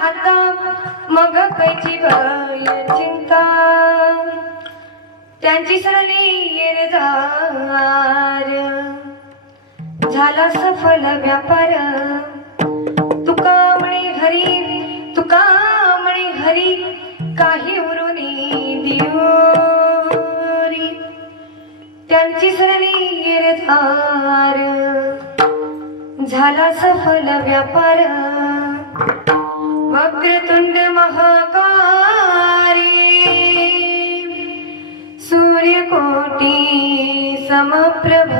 हाता मग कैची बाय चिंता. त्यांची सरली येरदार झाला सफल व्यापार. तुका म्हणे हरी तुका म्हणे हरी काही उरून दिवरी. त्यांची सरली येरदार झाला सफल व्यापार. वक्रतुंड महाकारी सूर्यकोटि समप्रभ।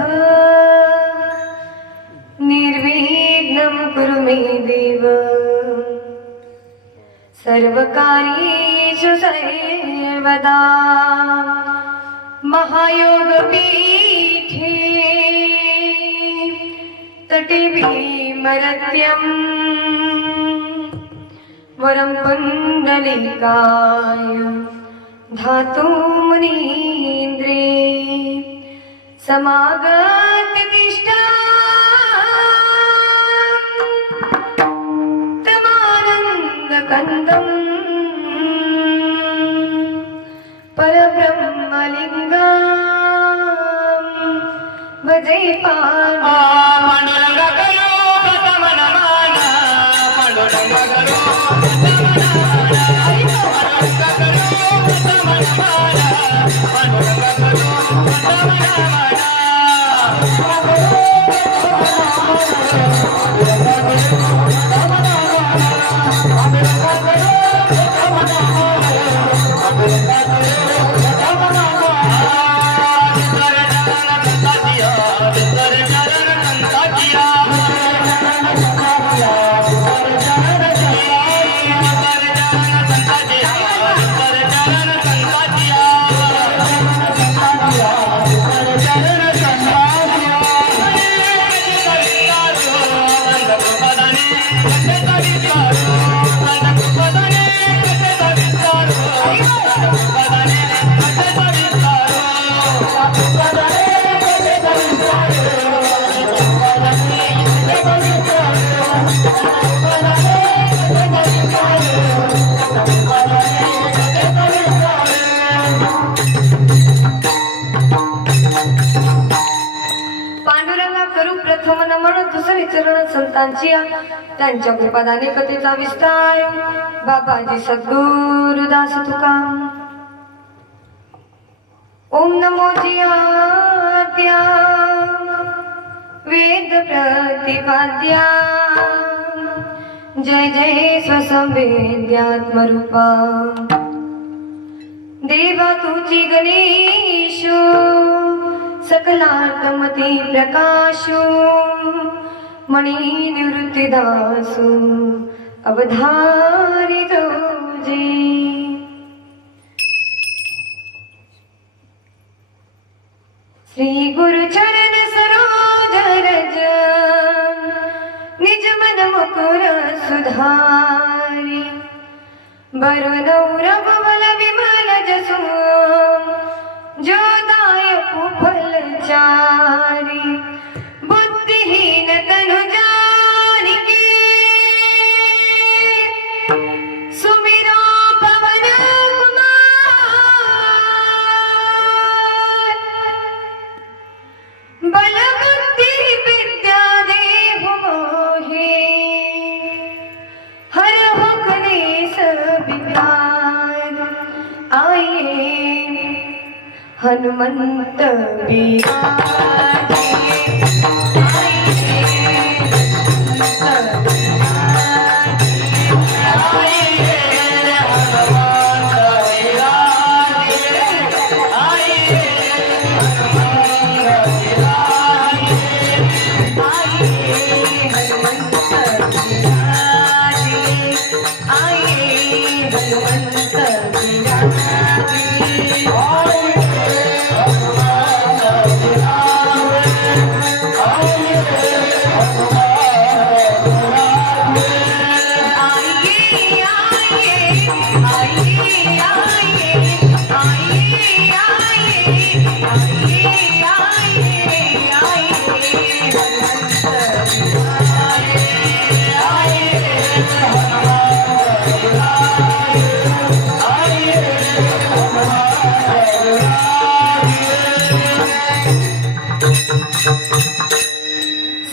निर्विघ्नं कुरु मे देव। सर्वकार्येषु सर्वदा। महायोगपीठे। तटे भीमरत्यम् वरं पुण्डलिकायं धातुमुनीन्द्रे नीन्द्रे समागात परब्रह्मलिङ्गा भजे पा Hasta प्रथम दुसरे चरण संतांची त्यांच्या कृपादाने कथेचा विस्तार. बाबाजी सद्गुरुदास तुका ओम नमो जिया वेद प्रतिपाद्या जय जय स्वसंवेद्यात्मरूपा देवा तुझी गणेश कलात्मति प्रकाशो। मणी निवृत्तिदासो अवधारितो जे। श्री गुरु चरण सरोज रज निज मन मुकुर सुधारी। बरनौ रघुबल विमल जसु। जो 자.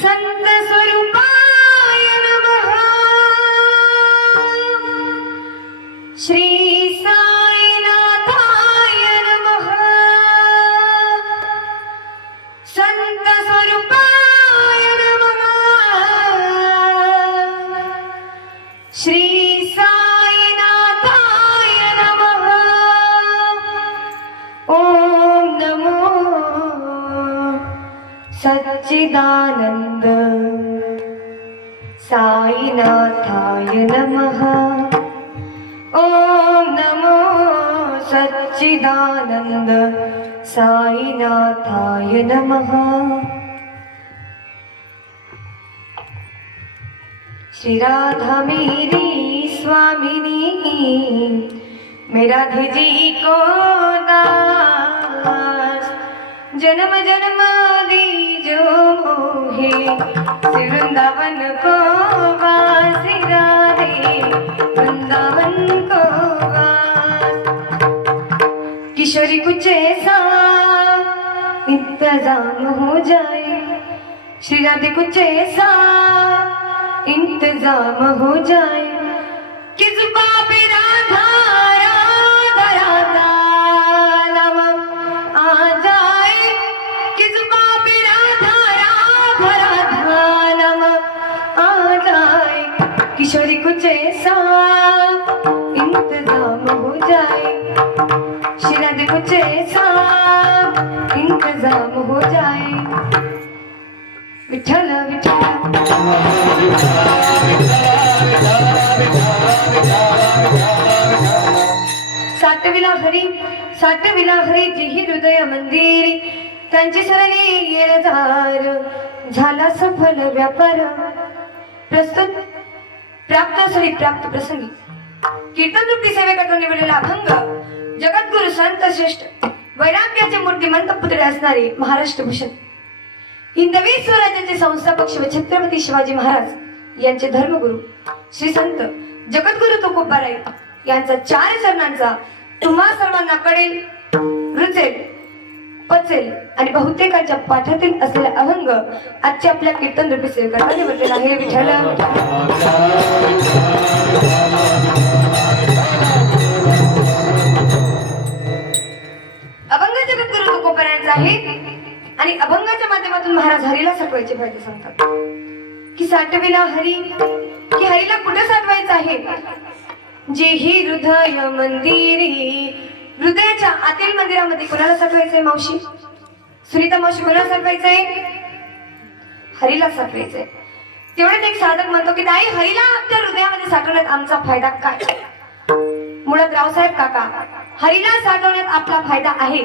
संत साईनाथाय नमः। ॐ नमो सच्चिदानन्द साईनाथाय नमः। श्रीराधा मेरी स्वामिनी मेरा जी को दास जन्म जन्म दीजो मोहे वृंदावन को किशोरी कुछ ऐसा इंतजाम हो जाए। श्री राधे कुछ ऐसा इंतजाम हो जाए। कि जुबा पे राधा राधा राधा नाम आ जाए। कि जुबा पे राधा राधा राधा नाम आ जाए। किशोरी कुछ ऐसा इंतजाम हो जाए। इंतजाम हो जाए। विठल विठल सातविला हरी सातविला हरी जिही हृदय मंदिर। त्यांची सरणी येणार झाला सफल व्यापार। प्रस्तुत प्राप्त सरी प्राप्त प्रसंगी। कीर्तन रूपी सेवेकरता निवडलेला अभंग जगद्गुरु संत श्रेष्ठ। वैराग्याचे मूर्तिमंत पुतळे असणारे महाराष्ट्र भूषण हिंदवी स्वराज्याचे संस्थापक शिव छत्रपती शिवाजी महाराज यांचे धर्मगुरु श्री संत जगद्गुरु तुकोबाराय यांचा चार चरणांचा तुम्हा सर्वांना कळेल रुचेल पचेल आणि बहुतेकांच्या पाठातील असलेला अभंग आजच्या आपल्या कीर्तन रूपी सेवेकरता निवडलेला आहे. विठ्ठल. साठवायचे फायदे सांगतात. की साठविला हरी की हरीला कुठे साठवायचं आहे? जे ही हृदय मंदिरी हृदयाच्या आतील मंदिरामध्ये कोणाला साठवायचंय मावशी? सुनीता मावशी कोणाला साठवायचंय? हरीला साठवायचंय. तेवढेच एक साधक म्हणतो की ताई हरीला आमच्या हृदयामध्ये साठवण्यात आमचा फायदा काय? मुळात रावसाहेब काका हरीला साठवण्यात आपला फायदा आहे.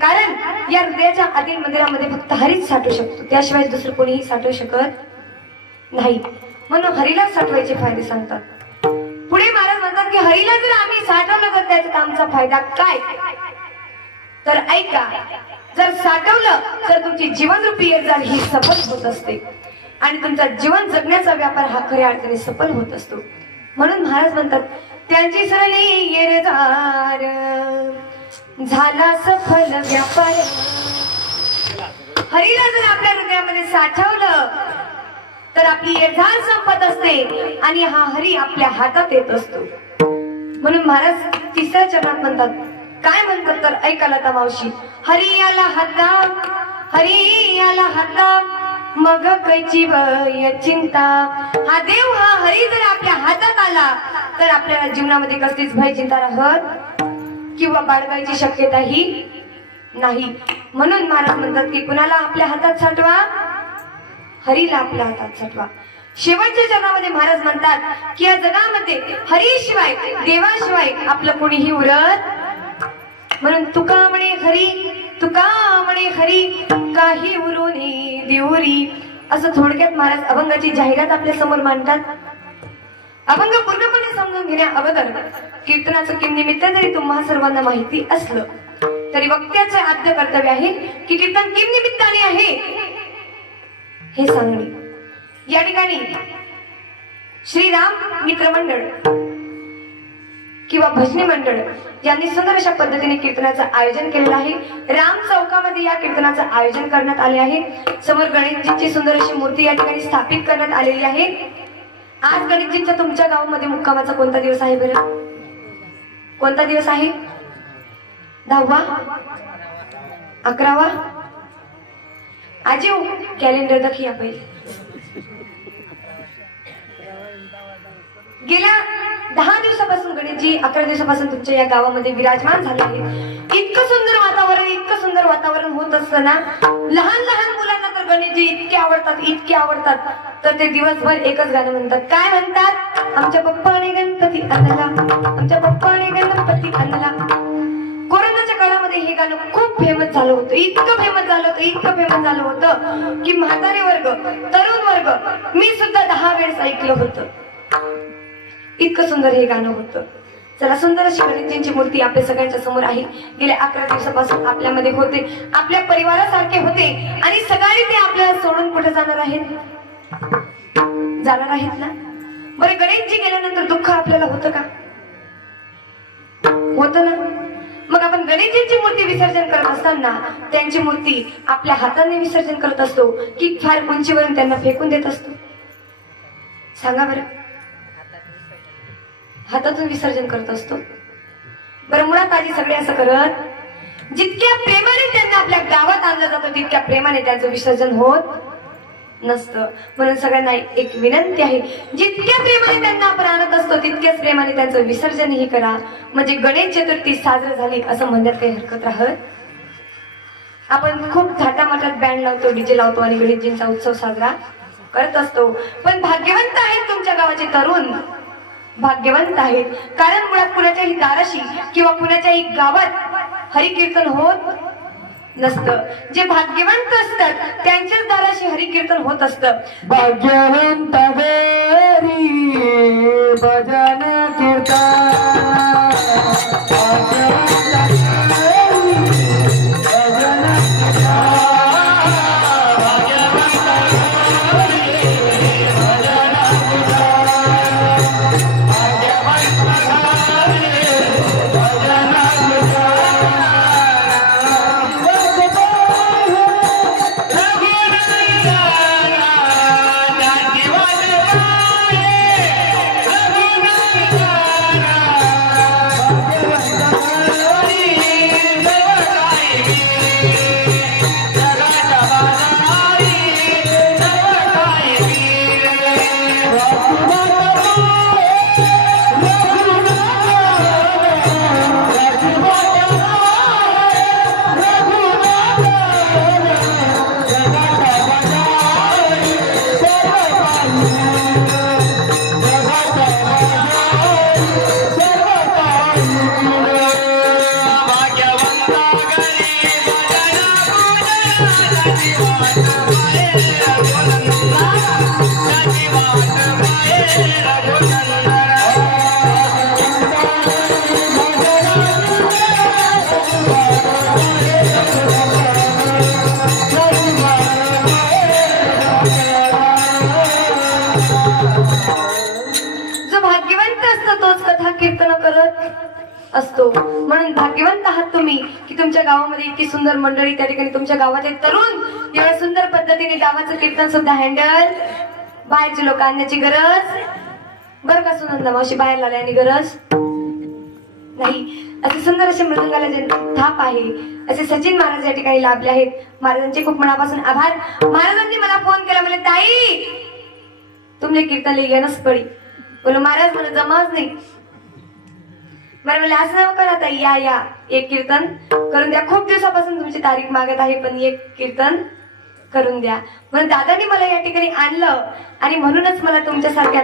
कारण या हृदयाच्या आतील मंदिरामध्ये फक्त हरीच साठवू शकतो. त्याशिवाय दुसरं कोणीही साठवू शकत नाही. म्हणून हरीला साठवायचे फायदे सांगतात. पुढे महाराज म्हणतात की हरीला जर आम्ही साठवलं तर त्याचा आमचा फायदा काय? तर ऐका जर साठवलं तर तुमची जीवनरूपी येरजाल ही सफल होत असते. आणि तुमचा जीवन जगण्याचा व्यापार हा खऱ्या अर्थाने सफल होत असतो. म्हणून महाराज म्हणतात त्यांची सरली ये झाला सफल व्यापार. हरीला जर आपल्या हृदयामध्ये साठवलं तर आपली येरझार संपत असते आणि हा हरी आपल्या हातात येत असतो. म्हणून महाराज तिसऱ्या चरणात म्हणतात काय म्हणतात तर ऐकायला लता मावशी हरी याला हाता हरी याला हाता मग कैची वय चिंता. हा देव हा हरी जर आपल्या हातात आला तर आपल्याला जीवनामध्ये कसलीच भय चिंता राहत किंवा बाळगायची शक्यता ही नाही. म्हणून महाराज म्हणतात की कुणाला आपल्या हातात साठवा हरीला आपल्या हातात साठवा. शेवटच्या जगामध्ये महाराज म्हणतात की या जगामध्ये हरीशिवाय देवाशिवाय आपलं कोणीही उरत म्हणून तुका म्हणे हरी तुका म्हणे हरी काही उरून देऊरी. असं थोडक्यात महाराज अभंगाची जाहिरात आपल्यासमोर मांडतात. अभंग पूर्णपणे समजून घेण्या अगोदर कीर्तनाचं की निमित्त जरी तुम्हा सर्वांना माहिती असलं तरी वक्त्याचे आद्य कर्तव्य आहे की कीर्तन किम निमित्ताने आहे? हे सांगणे. या ठिकाणी श्रीराम मित्र मंडळ किंवा भजनी मंडळ यांनी सुंदर अशा पद्धतीने कीर्तनाचं आयोजन केलेलं आहे. राम चौकामध्ये या कीर्तनाचं आयोजन करण्यात आले आहे. समोर गणेशजींची सुंदर अशी मूर्ती या ठिकाणी स्थापित करण्यात आलेली आहे. आज गणितजींच्या तुमच्या गावामध्ये मुक्कामाचा कोणता दिवस आहे बरं? कोणता दिवस आहे? दहावा? अकरावा? आजीव कॅलेंडर दखिया पहिले. गेल्या दहा दिवसापासून गणेशजी अकरा दिवसापासून तुमच्या या गावामध्ये विराजमान झाले आहेत इतकं सुंदर वातावरण इतकं सुंदर वातावरण होत असताना लहान लहान मुलांना गाणे जे इतके आवडतात इतके आवडतात तर ते दिवसभर एकच गाणं म्हणतात काय म्हणतात आमच्या पप्पाने गणपती आणला आमच्या पप्पाने गणपती आणला कोरोनाच्या काळामध्ये हे गाणं खूप फेमस झालं होतं इतकं फेमस झालं होतं इतकं फेमस झालं होतं की म्हातारे वर्ग तरुण वर्ग मी सुद्धा दहा वेळेस ऐकलं होतं इतकं सुंदर हे गाणं होतं चला सुंदर अशी गणेशजींची मूर्ती आपल्या सगळ्यांच्या समोर आहे. गेल्या अकरा दिवसापासून आपल्यामध्ये होते. आपल्या परिवारासारखे होते. आणि सकाळी ते आपल्याला सोडून कुठे जाणार आहेत? जाणार आहेत ना? बरे गणेशजी गेल्यानंतर दुःख आपल्याला होतं का? होतं ना? मग आपण गणेशजींची मूर्ती विसर्जन करत असताना त्यांची मूर्ती आपल्या हाताने विसर्जन करत असतो की फार उंचीवरून त्यांना फेकून देत असतो? सांगा बरं. हातातून विसर्जन करत असतो. बरं मुळात आधी सगळे असं करत जितक्या प्रेमाने त्यांना आपल्या गावात आणलं जातं तितक्या प्रेमाने त्यांचं विसर्जन होत नसतं. म्हणून सगळ्यांना एक विनंती आहे जितक्या प्रेमाने त्यांना आपण आणत असतो तितक्याच प्रेमाने त्यांचं विसर्जनही करा. म्हणजे गणेश चतुर्थी साजरी झाली असं म्हणण्यात काही हरकत राहत. आपण खूप थाटामाटात बँड लावतो डीजे लावतो आणि गणेशजींचा उत्सव साजरा करत असतो. पण भाग्यवंत आहेत तुमच्या गावाचे तरुण. भाग्यवंत आहेत. कारण मुळात कुणाच्याही दाराशी किंवा कुणाच्याही गावात हरिकीर्तन होत नसतं. जे भाग्यवंत असतात त्यांच्याच दाराशी हरिकीर्तन होत असतं. भाग्यवंत भजन म्हणून भाग्यवंत आहात तुम्ही की तुमच्या गावामध्ये इतकी सुंदर मंडळी त्या ठिकाणी तुमच्या गावातले तरुण एवढ्या सुंदर पद्धतीने गावाचं कीर्तन सुद्धा हँडल बाहेरचे लोक आणण्याची गरज. बरं का सुनंदा मावशी बाहेर लावल्याने गरज? नाही. असे सुंदर असे मृदंगाला जे थाप आहे असे सचिन महाराज या ठिकाणी लाभले आहेत. महाराजांचे खूप मनापासून आभार. महाराजांनी मला फोन केला म्हणजे ताई तुमने कीर्तन नस पडी. बोलो महाराज मला जमाच नाही. बरं म्हणलं असं नाव करा ताई या या. एक कीर्तन करून द्या. खूप दिवसापासून तुमची तारीख मागत आहे पण एक कीर्तन करून द्या. म्हणून दादानी मला या ठिकाणी आणलं आणि म्हणूनच मला तुमच्यासारख्या